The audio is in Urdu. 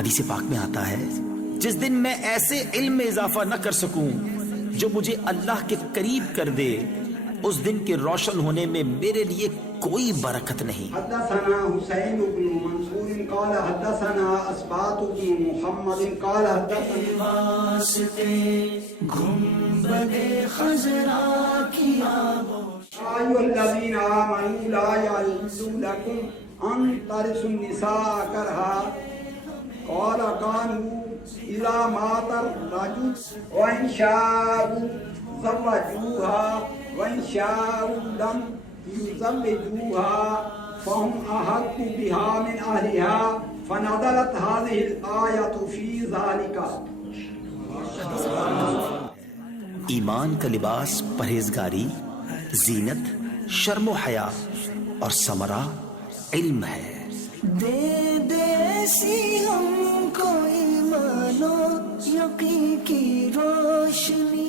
حدیث پاک میں آتا ہے جس دن میں ایسے علم میں اضافہ نہ کر سکوں جو مجھے اللہ کے قریب کر دے، اس دن کے روشن ہونے میں میرے لیے کوئی برکت نہیں۔ حدثنا حسین بن منصور قال حدثنا اسباط بن محمد قال حدثنا واسطے گنبد خضرا کی ایھا الذین آمنوا لا یحل لکم ان ترثوا النساء کرہا قال كانوا اذا مات الرجل وان شاءوا زوجوها وان شاءوا لم يزوجوها فهم أحق بها من أهلها فنزلت هذه الآية في ذلك۔ ایمان کا لباس پرہیزگاری، زینت، شرم و حیا اور ثمرہ علم ہے۔ دے دے سی ہم کو ایمان و یقین کی روشنی،